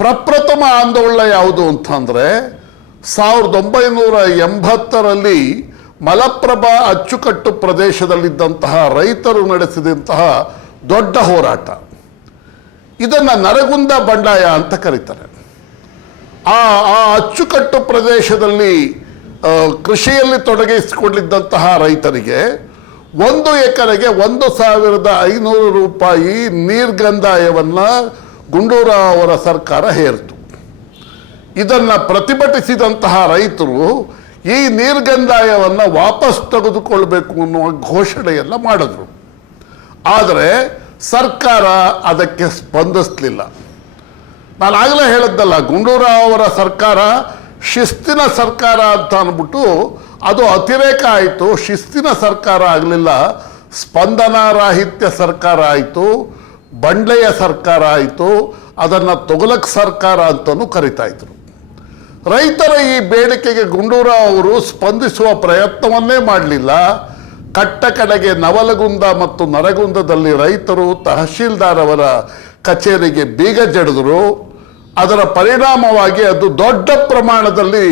ಪ್ರಪ್ರಥಮ ಆಂದೋಲನ ಯಾವುದು ಅಂತಂದರೆ ಸಾವಿರದ ಒಂಬೈನೂರ ಎಂಬತ್ತರಲ್ಲಿ ಮಲಪ್ರಭಾ ಅಚ್ಚುಕಟ್ಟು ಪ್ರದೇಶದಲ್ಲಿದ್ದಂತಹ ರೈತರು ನಡೆಸಿದಂತಹ ದೊಡ್ಡ ಹೋರಾಟ. ಇದನ್ನು ನರಗುಂದ ಬಂಡಾಯ ಅಂತ ಕರೀತಾರೆ. ಆ ಆ ಅಚ್ಚುಕಟ್ಟು ಪ್ರದೇಶದಲ್ಲಿ ಕೃಷಿಯಲ್ಲಿ ತೊಡಗಿಸಿಕೊಂಡಿದ್ದಂತಹ ರೈತರಿಗೆ ಒಂದು ಎಕರೆಗೆ ಒಂದು ಸಾವಿರದ ಐನೂರು ರೂಪಾಯಿ ನೀರ್ಗಂದಾಯವನ್ನು ಗುಂಡೂರಾವ್ ಅವರ ಸರ್ಕಾರ ಹೇರಿತು. ಇದನ್ನು ಪ್ರತಿಭಟಿಸಿದಂತಹ ರೈತರು ಈ ನೀರ್ಗಂದಾಯವನ್ನು ವಾಪಸ್ ತೆಗೆದುಕೊಳ್ಬೇಕು ಅನ್ನುವ ಘೋಷಣೆಯನ್ನು ಮಾಡಿದ್ರು. ಆದರೆ ಸರ್ಕಾರ ಅದಕ್ಕೆ ಸ್ಪಂದಿಸಲಿಲ್ಲ. ನಾನು ಆಗಲೇ ಹೇಳಿದ್ದಲ್ಲ ಗುಂಡೂರಾವ್ ಅವರ ಸರ್ಕಾರ ಶಿಸ್ತಿನ ಸರ್ಕಾರ ಅಂತ ಅಂದ್ಬಿಟ್ಟು ಅದು ಅತಿರೇಕ ಆಯಿತು, ಶಿಸ್ತಿನ ಸರ್ಕಾರ ಆಗಲಿಲ್ಲ, ಸ್ಪಂದನಾರಾಹಿತ್ಯ ಸರ್ಕಾರ ಆಯಿತು ಬಂಡ್ಲೆಯ ಸರ್ಕಾರ ಆಯಿತು, ಅದನ್ನು ತೊಗಲಕ್ ಸರ್ಕಾರ ಅಂತಲೂ ಕರಿತಾ ಇದ್ರು. ರೈತರ ಈ ಬೇಡಿಕೆಗೆ ಗುಂಡೂರಾವ್ ಅವರು ಸ್ಪಂದಿಸುವ ಪ್ರಯತ್ನವನ್ನೇ ಮಾಡಲಿಲ್ಲ. ಕಟ್ಟ ಕಡೆಗೆ ನವಲಗುಂದ ಮತ್ತು ನರಗುಂದದಲ್ಲಿ ರೈತರು ತಹಶೀಲ್ದಾರ್ ಅವರ ಕಚೇರಿಗೆ ಬೀಗ ಜಡಿದ್ರು. ಅದರ ಪರಿಣಾಮವಾಗಿ ಅದು ದೊಡ್ಡ ಪ್ರಮಾಣದಲ್ಲಿ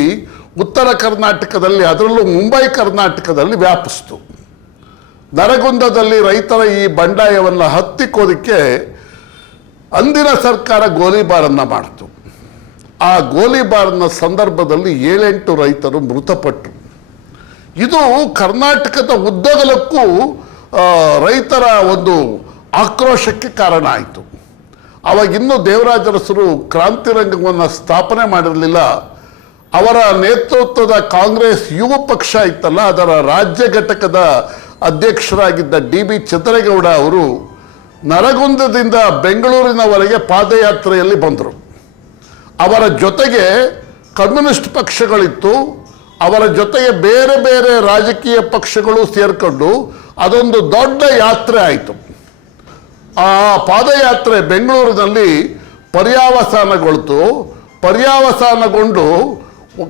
ಉತ್ತರ ಕರ್ನಾಟಕದಲ್ಲಿ, ಅದರಲ್ಲೂ ಮುಂಬೈ ಕರ್ನಾಟಕದಲ್ಲಿ ವ್ಯಾಪಿಸ್ತು. ನರಗುಂದದಲ್ಲಿ ರೈತರ ಈ ಬಂಡಾಯವನ್ನು ಹತ್ತಿಕ್ಕೋದಕ್ಕೆ ಅಂದಿನ ಸರ್ಕಾರ ಗೋಲಿಬಾರನ್ನು ಮಾಡಿತು. ಆ ಗೋಲಿಬಾರ್ನ ಸಂದರ್ಭದಲ್ಲಿ ಏಳೆಂಟು ರೈತರು ಮೃತಪಟ್ಟರು ಇದು ಕರ್ನಾಟಕದ ಉದ್ದಗಲಕ್ಕೂ ರೈತರ ಒಂದು ಆಕ್ರೋಶಕ್ಕೆ ಕಾರಣ ಆಯಿತು. ಅವಾಗಿನ್ನೂ ದೇವರಾಜರಸರು ಕ್ರಾಂತಿರಂಗವನ್ನು ಸ್ಥಾಪನೆ ಮಾಡಿರಲಿಲ್ಲ. ಅವರ ನೇತೃತ್ವದ ಕಾಂಗ್ರೆಸ್ ಯುವ ಪಕ್ಷ ಇತ್ತಲ್ಲ, ಅದರ ರಾಜ್ಯ ಘಟಕದ ಅಧ್ಯಕ್ಷರಾಗಿದ್ದ ಡಿ ಬಿ ಚಂದ್ರೇಗೌಡ ಅವರು ನರಗುಂದದಿಂದ ಬೆಂಗಳೂರಿನವರೆಗೆ ಪಾದಯಾತ್ರೆಯಲ್ಲಿ ಬಂದರು. ಅವರ ಜೊತೆಗೆ ಕಮ್ಯುನಿಸ್ಟ್ ಪಕ್ಷಗಳಿತ್ತು. ಅವರ ಜೊತೆಗೆ ಬೇರೆ ಬೇರೆ ರಾಜಕೀಯ ಪಕ್ಷಗಳು ಸೇರ್ಕೊಂಡು ಅದೊಂದು ದೊಡ್ಡ ಯಾತ್ರೆ ಆಯಿತು. ಆ ಪಾದಯಾತ್ರೆ ಬೆಂಗಳೂರಿನಲ್ಲಿ ಪರ್ಯಾವಸಾನಗೊಳ್ತು. ಪರ್ಯಾವಸಾನಗೊಂಡು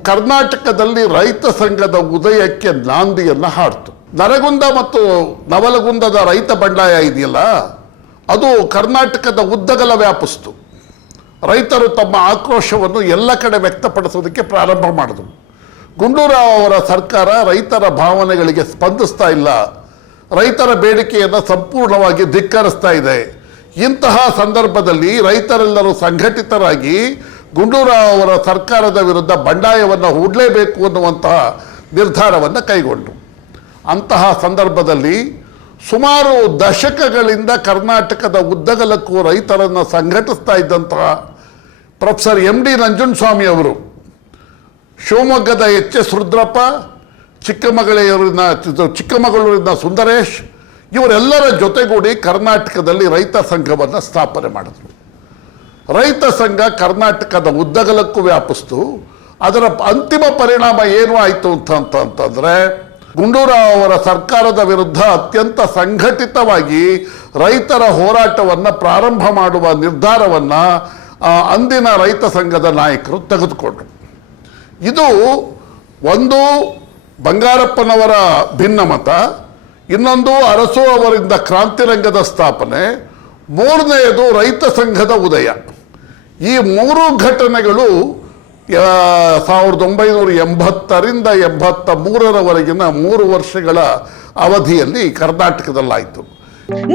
ಕರ್ನಾಟಕದಲ್ಲಿ ರೈತ ಸಂಘದ ಉದಯಕ್ಕೆ ನಾಂದಿಯನ್ನು ಹಾಡ್ತು. ನರಗುಂದ ಮತ್ತು ನವಲಗುಂದದ ರೈತ ಬಂಡಾಯ ಇದೆಯಲ್ಲ, ಅದು ಕರ್ನಾಟಕದ ಉದ್ದಗಲ ವ್ಯಾಪಿಸ್ತು. ರೈತರು ತಮ್ಮ ಆಕ್ರೋಶವನ್ನು ಎಲ್ಲ ಕಡೆ ವ್ಯಕ್ತಪಡಿಸೋದಕ್ಕೆ ಪ್ರಾರಂಭ ಮಾಡಿದ್ರು. ಗುಂಡೂರಾವ್ ಅವರ ಸರ್ಕಾರ ರೈತರ ಭಾವನೆಗಳಿಗೆ ಸ್ಪಂದಿಸ್ತಾ ಇಲ್ಲ. ರೈತರ ಬೇಡಿಕೆಯನ್ನು ಸಂಪೂರ್ಣವಾಗಿ ಧಿಕ್ಕರಿಸ್ತಾ ಇದೆ. ಇಂತಹ ಸಂದರ್ಭದಲ್ಲಿ ರೈತರೆಲ್ಲರೂ ಸಂಘಟಿತರಾಗಿ ಗುಂಡೂರಾವ್ ಅವರ ಸರ್ಕಾರದ ವಿರುದ್ಧ ಬಂಡಾಯವನ್ನು ಹೂಡಲೇಬೇಕು ಅನ್ನುವಂತಹ ನಿರ್ಧಾರವನ್ನು ಕೈಗೊಂಡು ಅಂತಹ ಸಂದರ್ಭದಲ್ಲಿ ಸುಮಾರು ದಶಕಗಳಿಂದ ಕರ್ನಾಟಕದ ಉದ್ದಗಲಕ್ಕೂ ರೈತರನ್ನು ಸಂಘಟಿಸ್ತಾ ಇದ್ದಂತಹ ಪ್ರೊಫೆಸರ್ ಎಂ ಡಿ ನಂಜುಂಡಸ್ವಾಮಿ ಅವರು. ಶಿವಮೊಗ್ಗದ ಎಚ್ ಎಸ್ ರುದ್ರಪ್ಪ, ಚಿಕ್ಕಮಗಳೂರಿನ ಚಿಕ್ಕಮಗಳೂರಿನ ಸುಂದರೇಶ್, ಇವರೆಲ್ಲರ ಜೊತೆಗೂಡಿ ಕರ್ನಾಟಕದಲ್ಲಿ ರೈತ ಸಂಘವನ್ನು ಸ್ಥಾಪನೆ ಮಾಡಿದ್ರು. ರೈತ ಸಂಘ ಕರ್ನಾಟಕದ ಉದ್ದಗಲಕ್ಕೂ ವ್ಯಾಪಿಸ್ತು. ಅದರ ಅಂತಿಮ ಪರಿಣಾಮ ಏನು ಆಯಿತು ಅಂತ ಅಂತ ಅಂತಂದರೆ ಗುಂಡೂರಾವ್ ಅವರ ಸರ್ಕಾರದ ವಿರುದ್ಧ ಅತ್ಯಂತ ಸಂಘಟಿತವಾಗಿ ರೈತರ ಹೋರಾಟವನ್ನು ಪ್ರಾರಂಭ ಮಾಡುವ ನಿರ್ಧಾರವನ್ನು ಅಂದಿನ ರೈತ ಸಂಘದ ನಾಯಕರು ತೆಗೆದುಕೊಂಡರು. ಇದು ಒಂದು ಬಂಗಾರಪ್ಪನವರ ಭಿನ್ನಮತ, ಇನ್ನೊಂದು ಅರಸು ಅವರಿಂದ ಕ್ರಾಂತಿರಂಗದ ಸ್ಥಾಪನೆ, ಮೂರನೆಯದು ರೈತ ಸಂಘದ ಉದಯ. ಈ ಮೂರು ಘಟನೆಗಳು ಸಾವಿರದ ಒಂಬೈನೂರ ಎಂಬತ್ತರಿಂದ ಎಂಬತ್ತ ಮೂರರವರೆಗಿನ ಮೂರು ವರ್ಷಗಳ ಅವಧಿಯಲ್ಲಿ ಕರ್ನಾಟಕದಲ್ಲಾಯಿತು.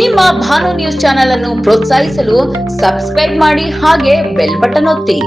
ನಿಮ್ಮ ಭಾನು ನ್ಯೂಸ್ ಚಾನೆಲ್ ಅನ್ನು ಪ್ರೋತ್ಸಾಹಿಸಲು ಸಬ್ಸ್ಕ್ರೈಬ್ ಮಾಡಿ ಹಾಗೆ ಬೆಲ್ ಬಟನ್ ಒತ್ತಿ.